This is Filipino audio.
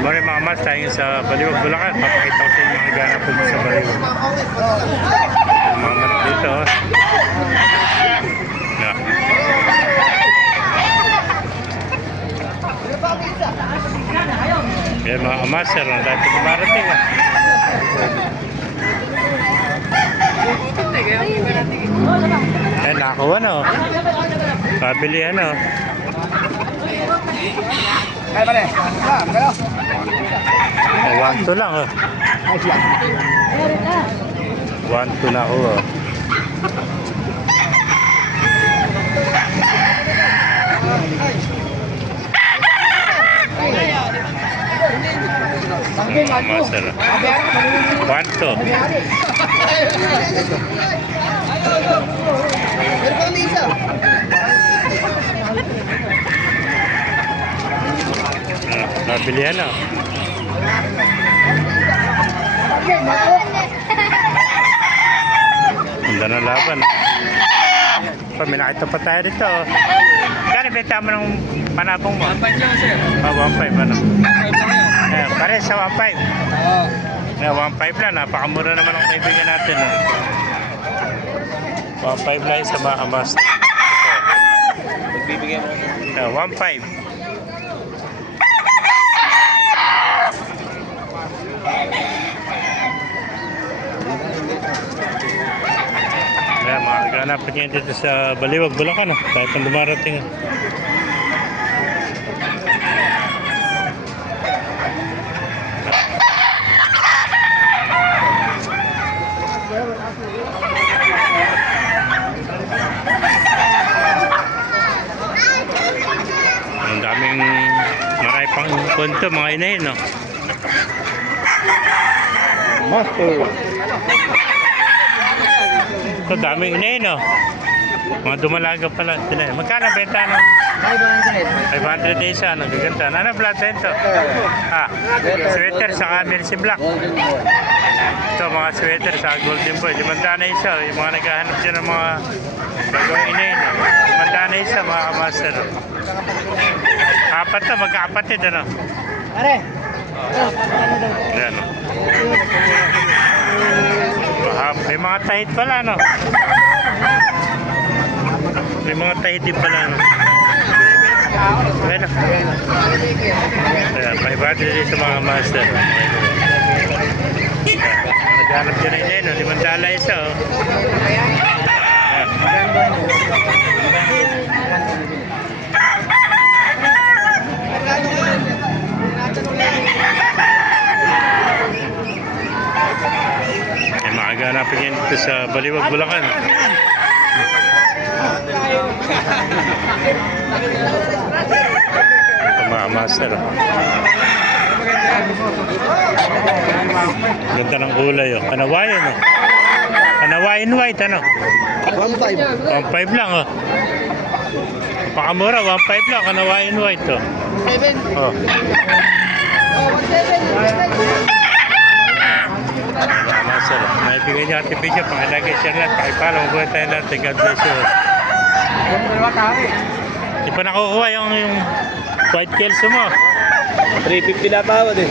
Mari mga mas, tayo sa Baliwag, Bulacan. Papakita ko sa inyo mga ganap po sa Baliwag. Mga manok dito. Yeah. Yan mga master, ang dati kumarating. Yan, nakakuha na. Pabili ano. Kaya pare, kayo. 1-2 lang. 1-2 na ako. Master. 1-2. Nabilihan na. Ganda na laban. May nakita pa tayo dito. Kaya benta mo ng panabong mo? 1.5 lang sir. 1.5 ano? 1.5 lang yan. Pare sa 1.5. Oo. 1.5 lang. Napakamura naman ang kaibigan natin. 1.5 lang sa mga master. Magbibigay mo. 1.5. Kaya makakaganapan niya dito sa Baliwag, Bulacan. Kahit ang dumarating. Ang daming marami pang punto mga inahin, no? Master. Ito daming inahin, no? Mga dumalaga pala. Magkano benta, no? 500 din siya, no? Gaganda. Ano blood din to? Sweater sa Mercy Black. Ito mga sweater sa Golden Boy. 500 na isa. Yung mga naghahanap dyan ng mga bagong inahin, no? 500 na isa, mga master. Apat to, magkakapatid, ano? Pare. Ayan, no? May mga tahid pala, no? May mga tahid din pala, no? Ayan, no? Ayan, may battery din sa mga master. Naghanap dyan na yun, no? 500 isa, oh. Ayan. Hanapin yan dito sa Baliwag, Bulacan. Ito mga master. Ganda ng kulay. Kanawayan. Kanawayan white. Ano? 1.5. 1.5 lang. Pakamura. 1.5 lang. Kanawayan white. 7. Oh. 1.7. Master, naibigay niya ating video. Pakilagay share lahat. Pakipalo. Mabuhay tayo lahat. God bless you. Di pa nakukuha yung white kelso mo. 350 na pa ako din.